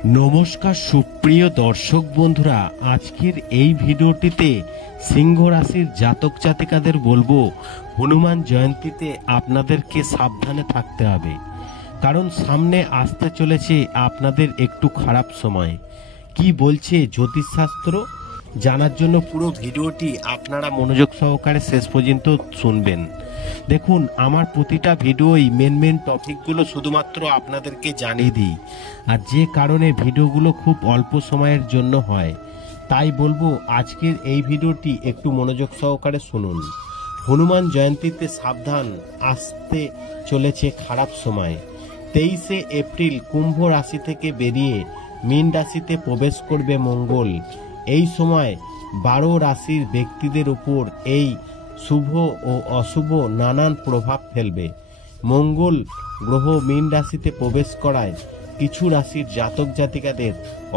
নমস্কার সুপ্রিয় দর্শক বন্ধুরা, আজকের এই ভিডিওটিতে সিংহ রাশির জাতক জাতিকাদের বলবো হনুমান জয়ন্তীতে আপনাদেরকে সাবধানে থাকতে হবে, কারণ সামনে আসতে চলেছে আপনাদের একটু খারাপ সময়। কি বলছে জ্যোতিষশাস্ত্র জানার জন্য পুরো ভিডিওটি আপনারা মনোযোগ সহকারে শেষ পর্যন্ত শুনবেন। দেখুন, আমার প্রতিটা ভিডিওই মেন টপিকগুলো শুধুমাত্র আপনাদেরকে জানিয়ে দিই, আর যে কারণে ভিডিওগুলো খুব অল্প সময়ের জন্য হয়, তাই বলবো আজকের এই ভিডিওটি একটু মনোযোগ সহকারে শুনুন। হনুমান জয়ন্তীতে সাবধান, আসতে চলেছে খারাপ সময়। 23শে এপ্রিল কুম্ভ রাশি থেকে বেরিয়ে মীন রাশিতে প্রবেশ করবে মঙ্গল। এই সময় 12 রাশির ব্যক্তিদের উপর এই শুভ ও অশুভ নানান প্রভাব ফেলবে। মঙ্গল গ্রহ মীন রাশিতে প্রবেশ করায় কিছু রাশির জাতক জাতিকাদের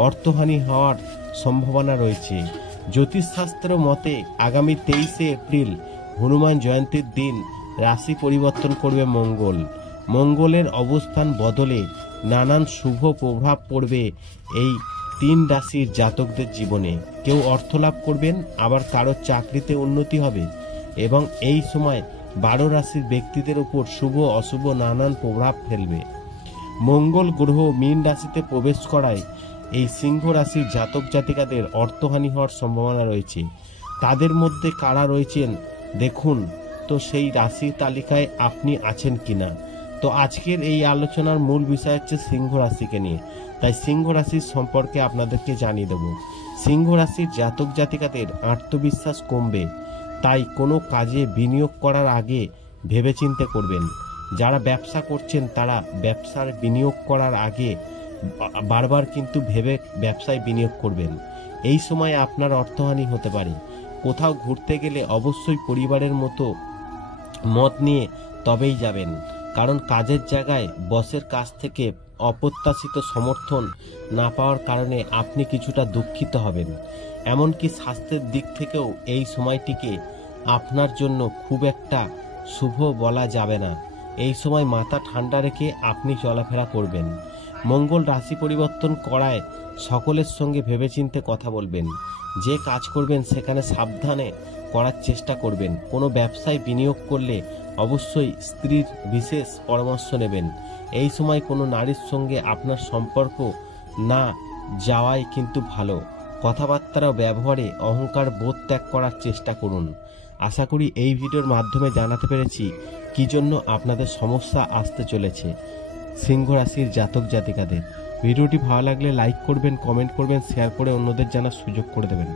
অর্থহানি হওয়ার সম্ভাবনা রয়েছে। জ্যোতিষশাস্ত্র মতে আগামী 23শে এপ্রিল হনুমান জয়ন্তীর দিন রাশি পরিবর্তন করবে মঙ্গল। মঙ্গলের অবস্থান বদলে নানান শুভ প্রভাব পড়বে এই 3 রাশির জাতকদের জীবনে। কেউ অর্থ লাভ করবেন, আবার কারোর চাকরিতে উন্নতি হবে, এবং এই সময় 12 রাশির ব্যক্তিদের উপর শুভ অশুভ নানান প্রভাব ফেলবে। মঙ্গল গ্রহ মীন রাশিতে প্রবেশ করায় এই সিংহ রাশির জাতক জাতিকাদের অর্থহানি হওয়ার সম্ভাবনা রয়েছে। তাদের মধ্যে কারা রয়েছেন দেখুন তো সেই রাশির তালিকায় আপনি আছেন কিনা। তো আজকের এই আলোচনার মূল বিষয় হচ্ছে সিংহ রাশিকে নিয়ে, তাই সিংহ রাশির সম্পর্কে আপনাদেরকে জানিয়ে দেব। সিংহ রাশির জাতক জাতিকাদের আত্মবিশ্বাস কমবে, তাই কোনো কাজে বিনিয়োগ করার আগে ভেবেচিন্তে করবেন। যারা ব্যবসা করছেন তারা ব্যবসার বিনিয়োগ করার আগে বারবার কিন্তু ভেবে ব্যবসায় বিনিয়োগ করবেন। এই সময় আপনার অর্থহানি হতে পারে। কোথাও ঘুরতে গেলে অবশ্যই পরিবারের মত নিয়ে তবেই যাবেন, কারণ কাজের জায়গায় বসের কাছ থেকে অপ্রত্যাশিত সমর্থন না পাওয়ার কারণে আপনি কিছুটা দুঃখিত হবেন। এমনকি স্বাস্থ্যের দিক থেকেও এই সময়টিকে আপনার জন্য খুব একটা শুভ বলা যাবে না। এই সময় মাথা ঠান্ডা রেখে আপনি চলাফেরা করবেন। মঙ্গল রাশি পরিবর্তন করায় সকলের সঙ্গে ভেবেচিন্তে কথা বলবেন। যে কাজ করবেন সেখানে সাবধানে করার চেষ্টা করবেন। কোনো ব্যবসায় বিনিয়োগ করলে অবশ্যই স্ত্রীর বিশেষ পরামর্শ নেবেন। এই সময় কোনো নারীর সঙ্গে আপনার সম্পর্ক না যাওয়াই কিন্তু ভালো। কথাবার্তা ও ব্যবহারে অহংকার বোধ ত্যাগ করার চেষ্টা করুন। আশা করি এই ভিডিওর মাধ্যমে জানাতে পেরেছি কি জন্য আপনাদের সমস্যা আসতে চলেছে সিংহ রাশির জাতক জাতিকাদের। ভিডিওটি ভালো লাগলে লাইক করবেন, কমেন্ট করবেন, শেয়ার করে অন্যদের জানার সুযোগ করে দেবেন।